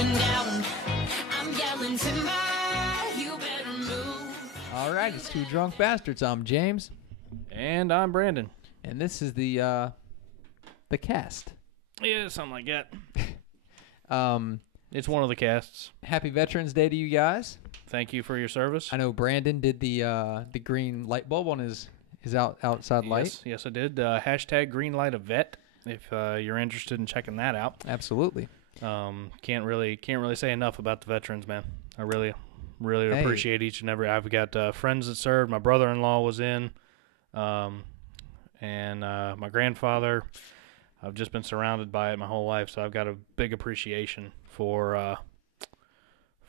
going down. I'm yelling timber, you better move. All right, it's Two Drunk Bastards. I'm James. And I'm Brandon. And this is the cast. Yeah, something like that. Um, It's one of the casts. Happy Veterans Day to you guys. Thank you for your service. I know Brandon did the green light bulb on his outside light. Yes, I did. Hashtag Green Light a Vet. If you're interested in checking that out. Absolutely. Can't really say enough about the veterans, man. I really appreciate each and every. I've got friends that served. My brother-in-law was in, and my grandfather. I've just been surrounded by it my whole life, so I've got a big appreciation for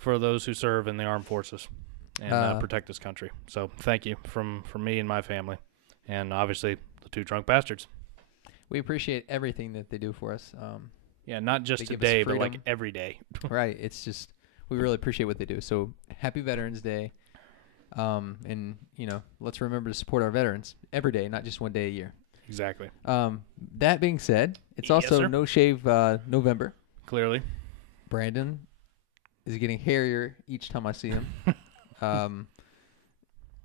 those who serve in the armed forces and protect this country. So thank you from me and my family, and obviously the Two Drunk Bastards. We appreciate everything that they do for us. Yeah, not just today, but like every day. Right. It's just we really appreciate what they do. So happy Veterans Day, and let's remember to support our veterans every day, not just one day a year. Exactly. That being said, it's Yes, also sir. No Shave November. Clearly. Brandon is getting hairier each time I see him.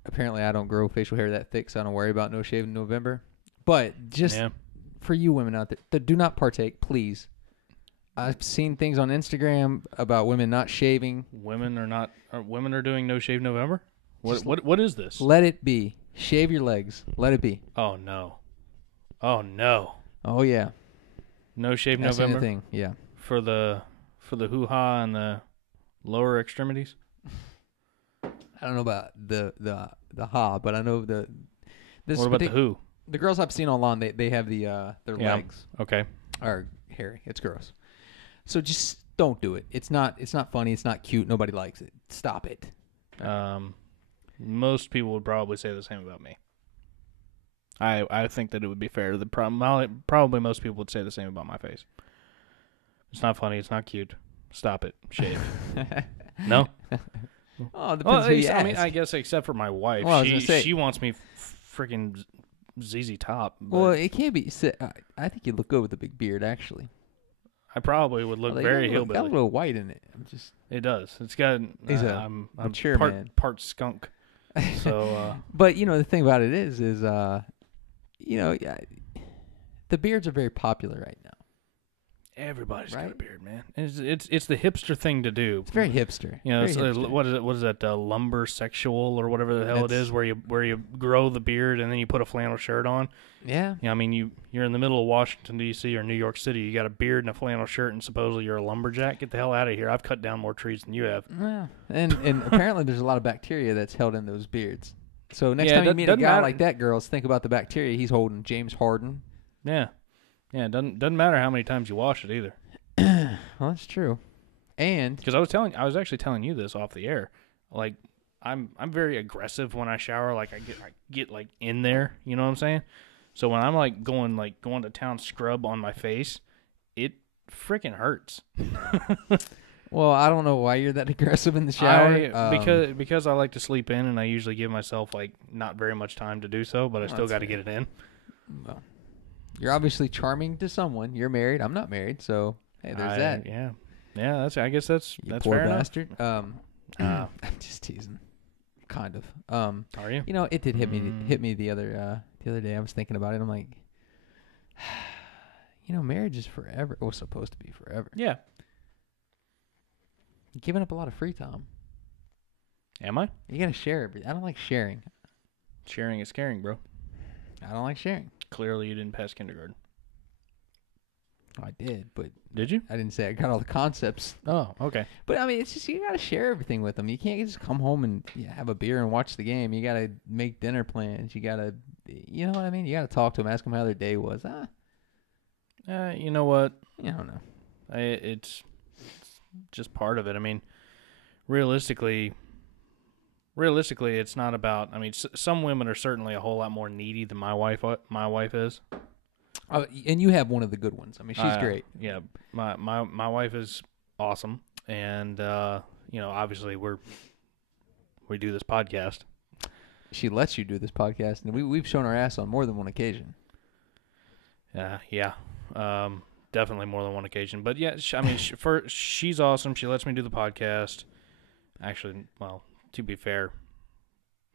Apparently, I don't grow facial hair that thick, so I don't worry about No Shave in November. But just for you women out there that do not partake, please. I've seen things on Instagram about women not shaving. Women are doing No Shave November? What is this? Let it be. Shave your legs. Let it be. Oh no. Oh no. Oh yeah. No Shave That's November anything. Yeah. for the hoo-ha and the lower extremities? I don't know about the ha, but I know What about the who? The girls I've seen online, they have their legs Okay. are hairy. It's gross. So just don't do it. It's not funny. It's not cute. Nobody likes it. Stop it. Most people would probably say the same about me. I think that it would be fair. Probably most people would say the same about my face. It's not funny. It's not cute. Stop it. Shave. No? Oh, it depends who you ask. I mean, I guess except for my wife. Well, I was gonna say- she wants me freaking ZZ Top. Well, it can't be. I think you look good with a big beard, actually. I probably would look very Got a hillbilly. little white in it. It does. It's got. He's a I'm mature man. part skunk. So. But the thing about it is the beards are very popular right now. Everybody's got a Right? beard, man. It's the hipster thing to do. It's very hipster. You know, Very hipster. what is it? What is that? Lumber sexual or whatever the hell it is, where you grow the beard and then you put a flannel shirt on. Yeah. You know, I mean, you're in the middle of Washington D.C. or New York City. You got a beard and a flannel shirt, and supposedly you're a lumberjack. Get the hell out of here! I've cut down more trees than you have. Well, and apparently there's a lot of bacteria that's held in those beards. So next Yeah, time you meet a doesn't guy matter. like that, girls, think about the bacteria he's holding. James Harden. Yeah. It doesn't matter how many times you wash it either. Well, that's true. And Because I was actually telling you this off the air. Like, I'm very aggressive when I shower. Like I get like in there. You know what I'm saying? So when I'm going to town scrub on my face, it freaking hurts. well, I don't know why you're that aggressive in the shower. Because I like to sleep in, and I usually give myself like not very much time to do so, but I still that's got to fair. get it in. Well, you're obviously charming to someone. You're married. I'm not married, so hey, there's that. Yeah. I guess that's You fair poor enough. bastard. I'm just teasing, kind of. Are you? It did hit me the other day. I was thinking about it. I'm like, marriage is forever. It was supposed to be forever. Yeah. You're giving up a lot of free time. Am I? You gotta share everything. I don't like sharing. Sharing is caring, bro. I don't like sharing. Clearly, you didn't pass kindergarten. I did, but Did you? I didn't say I got all the concepts. Oh, okay. But I mean, it's just you gotta share everything with them. You can't just come home and have a beer and watch the game. You gotta make dinner plans. You gotta, you know what I mean? You gotta talk to them, ask them how their day was. You know what? I don't know. It's just part of it. I mean, realistically, it's not about. I mean, some women are certainly a whole lot more needy than my wife is. And you have one of the good ones. I mean, she's great. Yeah, my wife is awesome, and obviously we do this podcast. She lets you do this podcast, and we've shown our ass on more than one occasion. Yeah. definitely more than one occasion. But yeah, I mean, she's awesome. She lets me do the podcast. Actually, well, to be fair,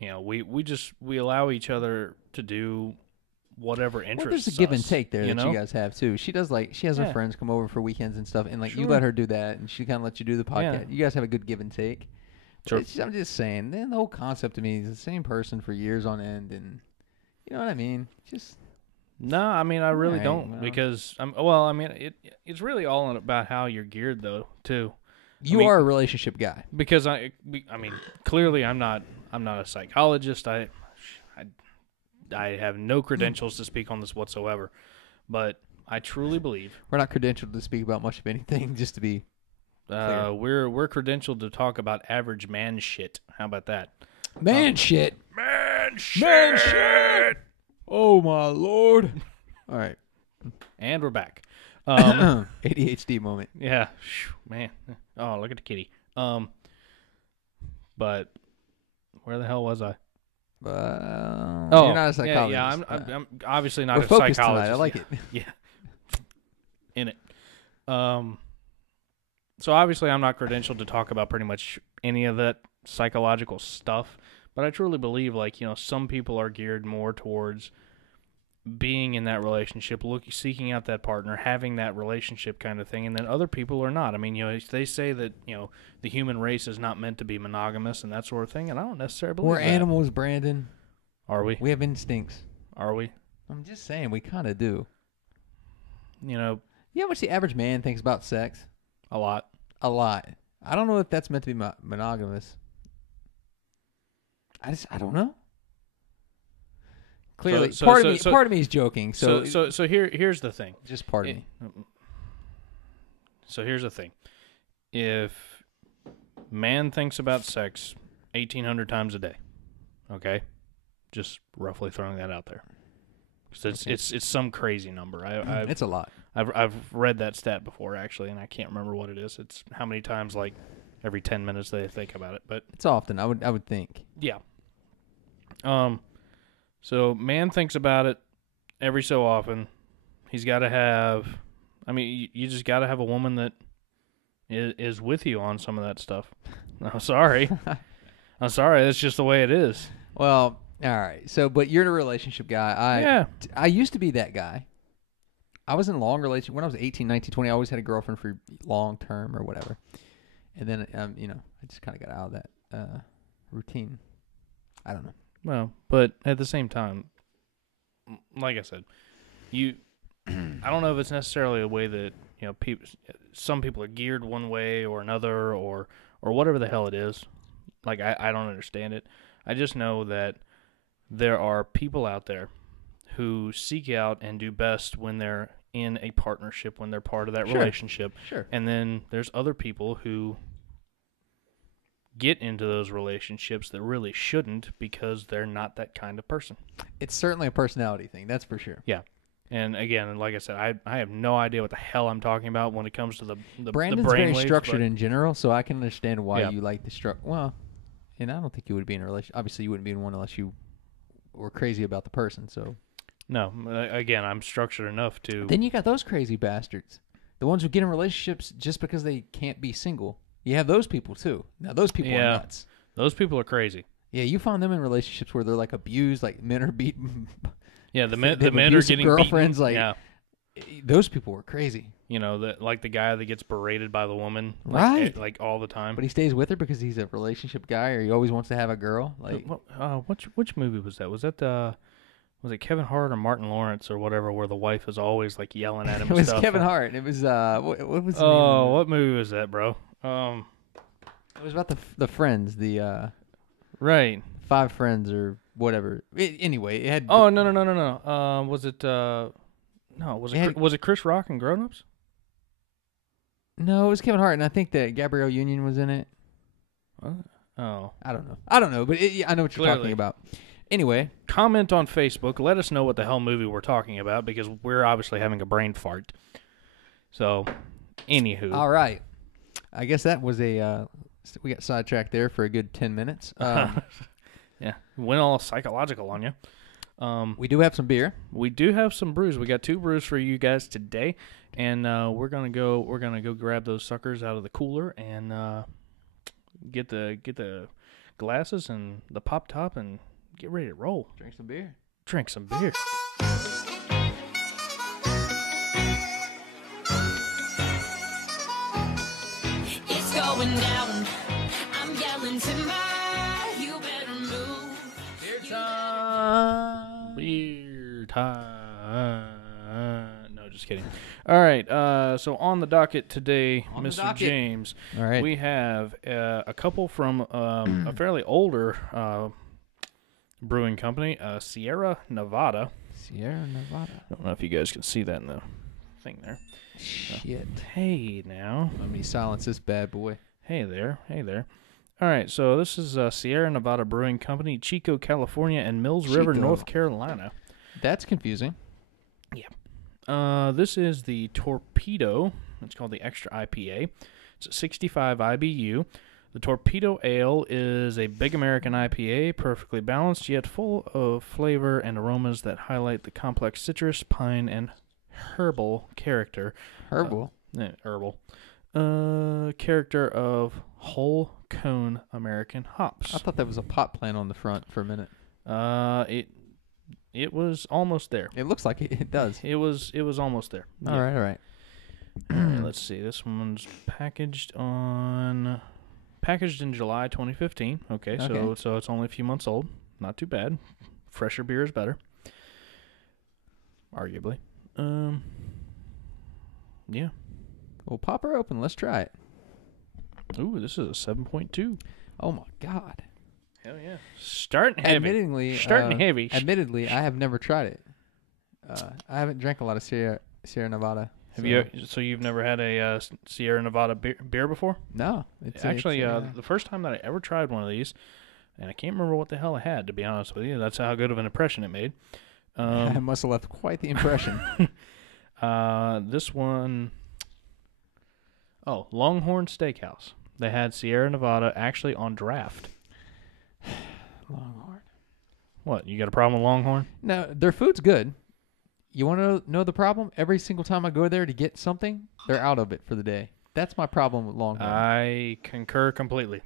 you know, we allow each other to do whatever interests us. There's a give and take there you that know? you guys have too. She has her friends come over for weekends and stuff, and like you let her do that, and she kind of lets you do the podcast. You guys have a good give and take. Sure. I'm just saying, then the whole concept to me is the same person for years on end, and you know what I mean. Just no, I mean I really don't because it's really all about how you're geared though too. You are a relationship guy because I mean clearly I'm not a psychologist. I have no credentials to speak on this whatsoever, but I truly believe we're not credentialed to speak about much of anything. Just to be clear. We're credentialed to talk about average man shit. How about that? Man shit. Oh my Lord! All right, and we're back. ADHD moment. Yeah, man. Oh, look at the kitty. But where the hell was I? You're not a psychologist. Yeah, I'm obviously not We're a focused psychologist. Tonight. I like it. Yeah, in it. So obviously I'm not credentialed to talk about pretty much any of that psychological stuff, but I truly believe, like, you know, some people are geared more towards being in that relationship, seeking out that partner, having that relationship kind of thing, and then other people are not. I mean, you know, they say that, you know, the human race is not meant to be monogamous and that sort of thing, and I don't necessarily believe We're that. animals, Brandon. Are we? We have instincts. Are we? I'm just saying, we kind of do. You know, how much the average man thinks about sex? A lot. A lot. I don't know if that's meant to be monogamous. I don't know. Clearly, part of me is joking. So here's the thing. Just pardon me. So here's the thing. If man thinks about sex 1,800 times a day, okay, just roughly throwing that out there, because it's some crazy number. It's a lot. I've read that stat before actually, and I can't remember what it is. It's how many times, like every 10 minutes they think about it, but it's often. I would think. Yeah. So man thinks about it every so often. He's got to have, I mean, you just got to have a woman that is with you on some of that stuff. I'm sorry. I'm sorry. That's just the way it is. Well, all right. So, but you're a relationship guy. I used to be that guy. I was in a long relationship. When I was 18, 19, 20, I always had a girlfriend for long term or whatever. And then, you know, I just kind of got out of that routine. I don't know. Well, but at the same time, like I said, I don't know if it's necessarily a way that, you know, some people are geared one way or another or whatever the hell it is. Like, I don't understand it. I just know that there are people out there who seek out and do best when they're in a partnership, when they're part of that relationship. Sure. And then there's other people who get into those relationships that really shouldn't because they're not that kind of person. It's certainly a personality thing, that's for sure. Yeah. And again, like I said, I have no idea what the hell I'm talking about when it comes to the Brandon's brain very waves, structured in general, so I can understand why Yeah. you like the structure. Well, and I don't think you would be in a relationship. Obviously, you wouldn't be in one unless you were crazy about the person. So no, again, I'm structured enough to. Then you got those crazy bastards, the ones who get in relationships just because they can't be single. You have those people too. Now those people are nuts. Those people are crazy. Yeah, you find them in relationships where they're like abused, like men are beaten. Yeah, the men are getting girlfriends. beaten. Like those people were crazy. You know, like the guy that gets berated by the woman, right? Like all the time. But he stays with her because he's a relationship guy, or he always wants to have a girl. Like, which movie was that? Was that was it Kevin Hart or Martin Lawrence or whatever, where the wife is always like yelling at him? It was Kevin Hart. It was what was? The name what movie was that, bro? It was about the friends, right, 5 friends or whatever. Anyway, it had. Oh no! Was it? No, was it Chris Rock and Grown Ups? No, it was Kevin Hart, and I think that Gabrielle Union was in it. Oh, I don't know, but I know what you're talking about. Anyway, comment on Facebook. Let us know what the hell movie we're talking about because we're obviously having a brain fart. So, anywho, all right. I guess that was we got sidetracked there for a good 10 minutes. Yeah, went all psychological on you. We do have some beer. We do have some brews. We got 2 brews for you guys today, and we're gonna go grab those suckers out of the cooler and get the glasses and the pop top and get ready to roll. Drink some beer. Drink some beer. It's going down. I'm yelling timber. You better move. Beer time. Beer time. No, just kidding. All right. So on the docket today, Mr. James, all right, we have a couple from a fairly older brewing company, Sierra Nevada. Sierra Nevada. I don't know if you guys can see that in the thing there. Shit. Hey, now. Let me silence this bad boy. Hey there. Hey there. All right, so this is Sierra Nevada Brewing Company, Chico, California, and Mills River, North Carolina. That's confusing. Yeah. This is the Torpedo. It's called the Extra IPA. It's a 65 IBU. The Torpedo Ale is a big American IPA, perfectly balanced, yet full of flavor and aromas that highlight the complex citrus, pine, and herbal character. Herbal? Herbal. Character of whole cone American hops. I thought that was a pot plant on the front for a minute. It was almost there. It looks like it does. It was almost there. All right, all right. All right, let's see. This one's packaged in July 2015. Okay, so it's only a few months old. Not too bad. Fresher beer is better. Arguably. Yeah. Well, pop her open. Let's try it. Ooh, this is a 7.2. Oh my God. Hell yeah. Starting heavy. Admittedly, I have never tried it. I haven't drank a lot of Sierra Nevada. So you've never had a Sierra Nevada beer before? No. It's actually the first time that I ever tried one of these, and I can't remember what the hell I had, to be honest with you. That's how good of an impression it made. It must have left quite the impression. This one, Longhorn Steakhouse. They had Sierra Nevada actually on draft. Longhorn. What, you got a problem with Longhorn? No, their food's good. You want to know the problem? Every single time I go there to get something, they're out of it for the day. That's my problem with Longhorn. I concur completely.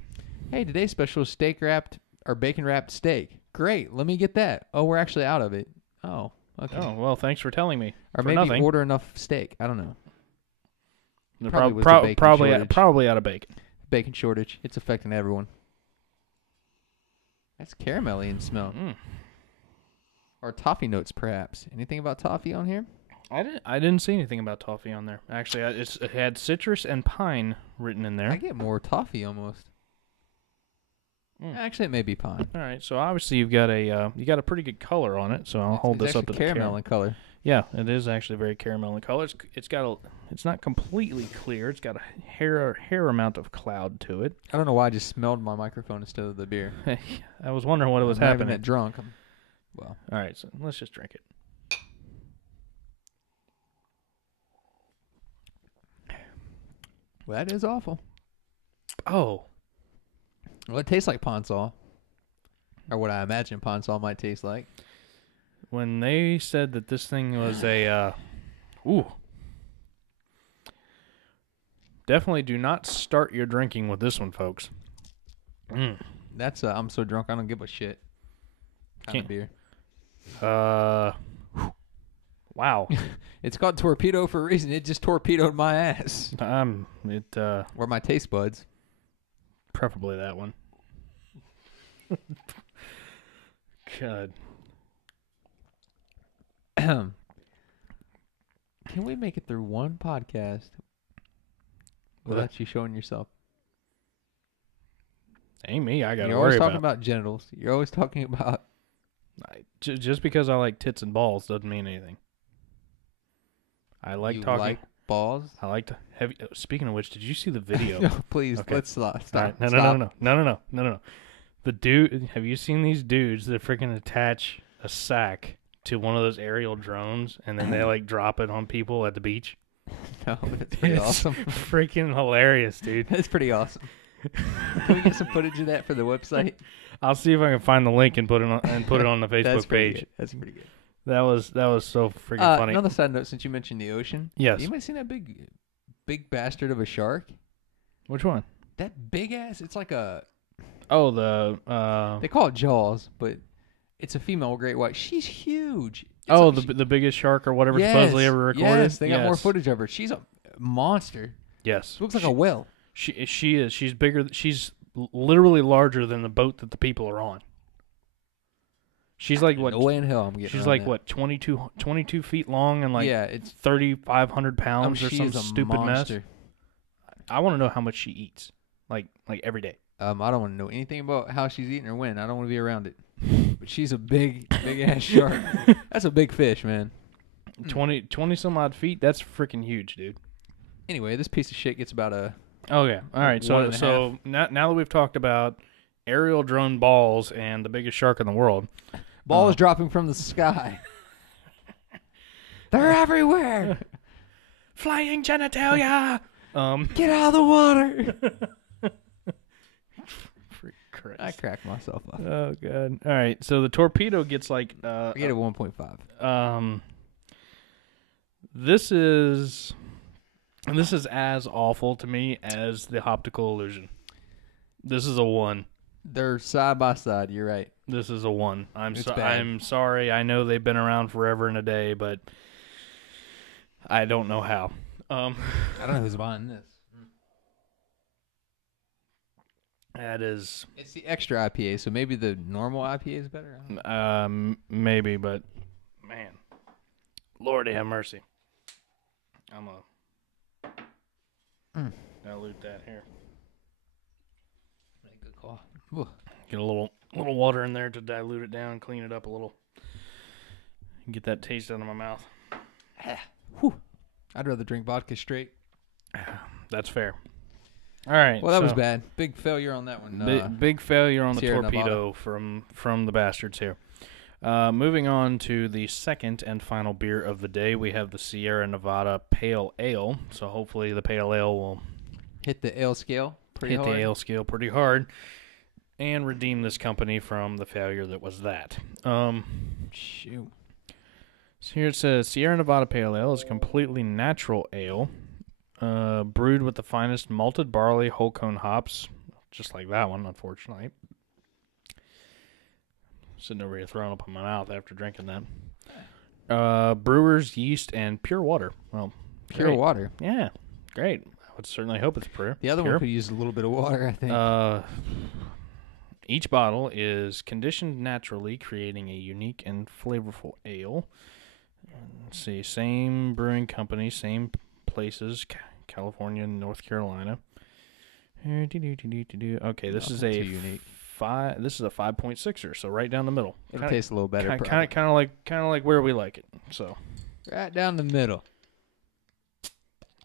Hey, today's special is steak wrapped or bacon wrapped steak. Great, let me get that. Oh, we're actually out of it. Oh, okay. Oh, well, thanks for telling me. Or maybe nothing. Order enough steak. I don't know. Probably out of bacon. Bacon shortage. It's affecting everyone. That's caramelly in smell. Or toffee notes, perhaps. Anything about toffee on here? I didn't see anything about toffee on there. Actually, it had citrus and pine written in there. I get more toffee almost. Actually, it may be pine. All right, so obviously you got a pretty good color on it. So I'll hold this up to the camera. Caramel in color. Yeah, it is actually very caramel in color. It's not completely clear. It's got a hair amount of cloud to it. I don't know why I just smelled my microphone instead of the beer. I was wondering what was happening. happening. I'm having it drunk. Well, all right, so let's just drink it. Well, that is awful. Oh. Well, it tastes like Ponsol. Or what I imagine Ponsol might taste like. When they said that this thing was definitely do not start your drinking with this one, folks. That's I'm so drunk I don't give a shit kind of beer. Wow. It's called Torpedo for a reason. It just torpedoed my ass. Or my taste buds. Preferably that one. God. Can we make it through one podcast without you showing yourself? Ain't me. I got to worry about. You're always talking about genitals. You're always talking about. Just because I like tits and balls doesn't mean anything. I like talking. Like balls? I like to. Speaking of which, did you see the video? No, please, okay. Let's stop. Right. No. The dude. Have you seen these dudes that freaking attach a sack to one of those aerial drones and then they like drop it on people at the beach? No, that's pretty awesome. Freaking hilarious, dude. That's pretty awesome. Can we get some footage of that for the website? I'll see if I can find the link and put it on the Facebook page. Good. That's pretty good. That was so freaking funny. Another side note, since you mentioned the ocean. Yes. You might seen that big bastard of a shark? Which one? That big ass. It's like a. Oh, They call it Jaws, but it's a female great white. She's huge. The biggest shark or whatever supposedly ever recorded. Yes, they got more footage of her. She's a monster. Yes. She looks like a whale. She is. She's bigger. She's literally larger than the boat that the people are on. She's like what? No way in hell I'm getting. She's like what? 22 feet long and like it's 3,500 pounds or some stupid monster. mess. I want to know how much she eats, like every day. I don't want to know anything about how she's eating or when. I don't want to be around it. But she's a big ass shark. That's a big fish, man. 20 some odd feet. That's freaking huge, dude. Anyway, this piece of shit gets about a. Oh yeah. All right. So now that we've talked about aerial drone balls and the biggest shark in the world. Balls dropping from the sky. They're everywhere. Flying genitalia. Get out of the water. For Christ. I cracked myself up. Oh god. All right. So the torpedo gets like I get a 1.5. This is as awful to me as the optical illusion. This is a 1. They're side by side. You're right. This is a 1. I'm bad. sorry. I know they've been around forever and a day, but I don't know how. I don't know who's buying this. That is. It's the extra IPA, so maybe the normal IPA is better. Maybe, but man, Lord have mercy. I'm gonna dilute that here. Good call. Get a little water in there to dilute it down, clean it up a little. Get that taste out of my mouth. I'd rather drink vodka straight. That's fair. All right. Well, that was bad. Big failure on that one. Big failure on the Sierra torpedo from the bastards here. Moving on to the second and final beer of the day, we have the Sierra Nevada Pale Ale. So hopefully the Pale Ale will hit the ale scale pretty hard. The ale scale pretty hard and redeem this company from the failure that was that. Shoot. So here it says, Sierra Nevada Pale Ale is a completely natural ale, brewed with the finest malted barley whole cone hops, just like that one, unfortunately. Sitting over here throwing up in my mouth after drinking that. Brewer's yeast and pure water. Well, pure water. Yeah, great. I would certainly hope it's pure. The other one could use a little bit of water, I think. Each bottle is conditioned naturally, creating a unique and flavorful ale. Let's see, same brewing company, same places, California and North Carolina. Okay, this is a unique. This is a 5.6er, so right down the middle. It'll taste a little better. Kind of like where we like it. So right down the middle.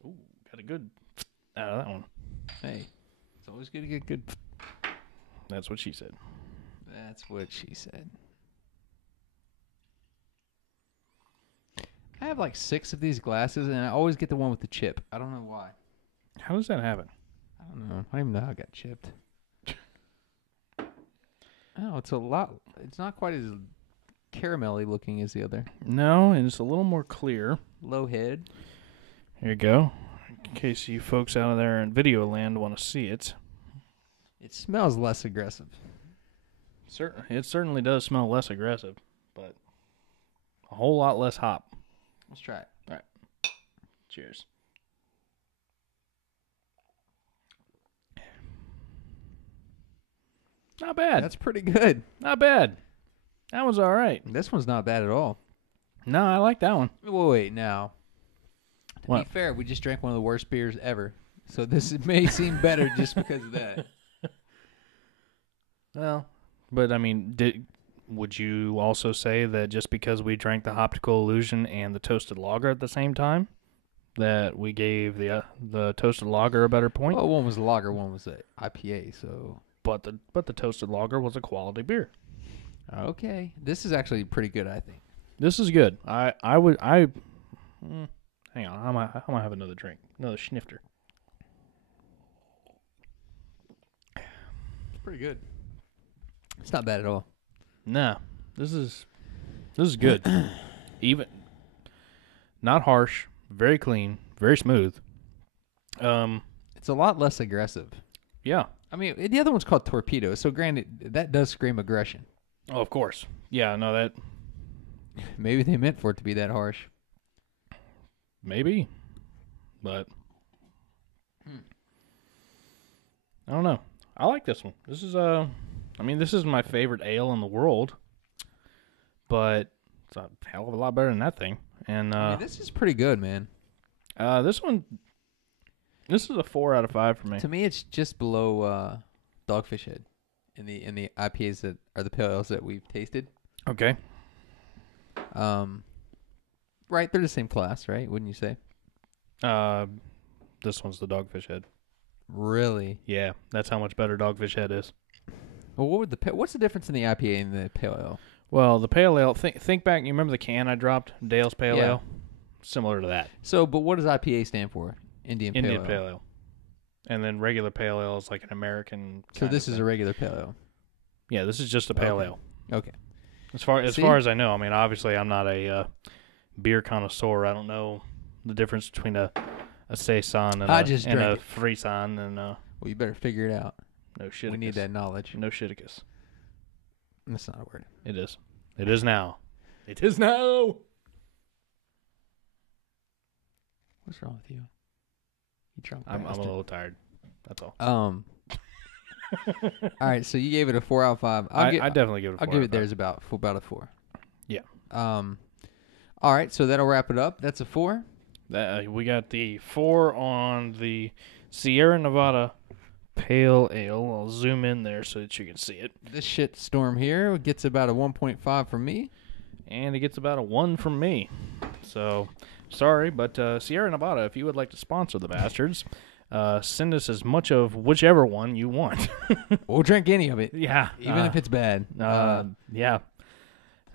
Ooh, got a good out of that one. Hey, it's always good to get good. That's what she said. That's what she said. I have like 6 of these glasses, and I always get the one with the chip. I don't know why. How does that happen? I don't know. I don't even know how I got chipped. Oh, it's a lot. It's not quite as caramelly looking as the other. No, and it's a little more clear. Low head. Here you go. In case you folks out there in video land want to see it. It smells less aggressive. It certainly does smell less aggressive, but a whole lot less hop. Let's try it. All right. Cheers. Not bad. That's pretty good. Not bad. That one's all right. This one's not bad at all. No, I like that one. Wait, now. To be fair, we just drank one of the worst beers ever. So this may seem better just because of that. Well, but I mean, would you also say that just because we drank the optical illusion and the toasted lager at the same time, that we gave the toasted lager a better point? Well, one was a lager, one was a IPA, so. But the toasted lager was a quality beer. Okay, this is actually pretty good, I think. This is good. Hang on, I might have another drink, another snifter. pretty good. It's not bad at all. Nah, this is good. Even not harsh, very clean, very smooth. It's a lot less aggressive. Yeah. I mean, the other one's called Torpedo, so granted, that does scream aggression. Oh, of course. Yeah, no, that... Maybe they meant for it to be that harsh. Maybe. But... I don't know. I like this one. This is, I mean, this is my favorite ale in the world. But it's a hell of a lot better than that thing. And, I mean, this is pretty good, man. This is a 4 out of 5 for me. To me, it's just below Dogfish Head in the IPAs that are the pale ales that we've tasted. Okay. Right, they're the same class, right? Wouldn't you say? This one's the Dogfish Head. Really? Yeah, that's how much better Dogfish Head is. Well, what's the difference in the IPA and the pale ale? Well, the pale ale. Think back. You remember the can I dropped, Dale's Pale Yeah. Ale? Similar to that. So, but what does IPA stand for? Indian Pale Ale. And then regular pale ale is like an American. So this is a regular pale ale. Yeah, this is just a pale ale. Okay. As far as I know, I mean, obviously, I'm not a beer connoisseur. I don't know the difference between a saison and a frisson and well, you better figure it out. no shiticus. We need that knowledge. No shiticus. That's not a word. It is. It is now. It is now. What's wrong with you? You drunk I'm a bastard. little tired. That's all. All right, so you gave it a 4 out of 5. I definitely give it a 4. I'll give it theirs about a 4. Yeah. All right, so that'll wrap it up. That's a 4. We got the 4 on the Sierra Nevada Pale Ale. I'll zoom in there so that you can see it. This shit storm here gets about a 1.5 from me. And it gets about a 1 from me. So, sorry, but Sierra Nevada, if you would like to sponsor the bastards, send us as much of whichever one you want. We'll drink any of it. Yeah. Even if it's bad. Yeah.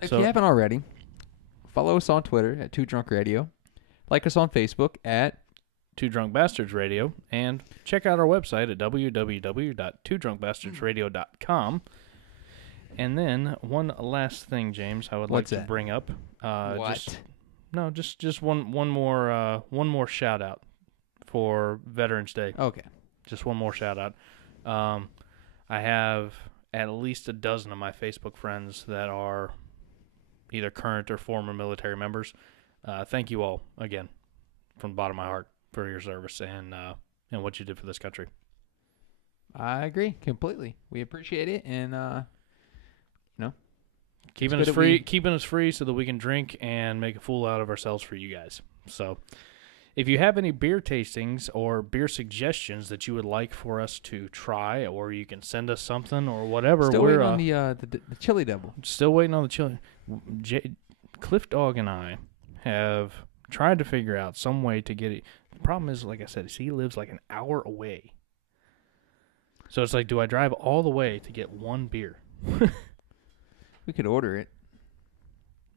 If you haven't already, follow us on Twitter at 2drunkradio. Like us on Facebook at 2drunkbastards radio, and check out our website at www.twodrunkbastardsradio.com. And then one last thing, James, I would like to bring up. What? Just one more shout out for Veterans Day. Okay. Just one more shout out. I have at least a dozen of my Facebook friends that are either current or former military members. Thank you all again from the bottom of my heart for your service and what you did for this country. I agree completely. We appreciate it, and keeping us free so that we can drink and make a fool out of ourselves for you guys. So, if you have any beer tastings or beer suggestions that you would like for us to try, or you can send us something or whatever, still waiting on the Chili Devil. Still waiting on the Chili. Cliff Dog and I have tried to figure out some way to get it. The problem is, like I said, he lives like an hour away. So it's like, do I drive all the way to get one beer? We could order it.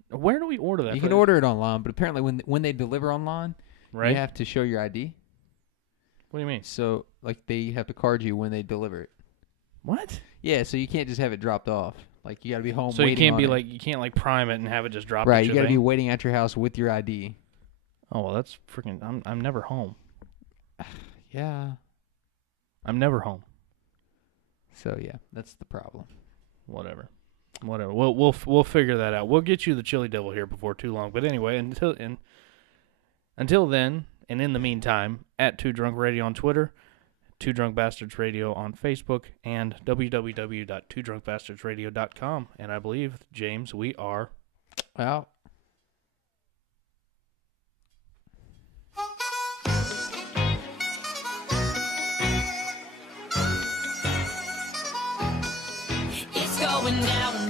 Where do we order that? You can order it online, but apparently when they deliver online, right, you have to show your ID. What do you mean? So, like, they have to card you when they deliver it. What? Yeah, so you can't just have it dropped off. Like, you got to be home. So you can't you can't prime it and have it just drop. Right, you got to be waiting at your house with your ID. Oh well, that's freaking. I'm never home. Yeah. I'm never home. So yeah, that's the problem. Whatever. We'll figure that out. We'll get you the Chili Devil here before too long. But anyway, until then, and in the meantime, at 2drunkradio on Twitter, 2drunkbastardsradio on Facebook, and www.twodrunkbastardsradio.com. And I believe, James, we are out. It's going down.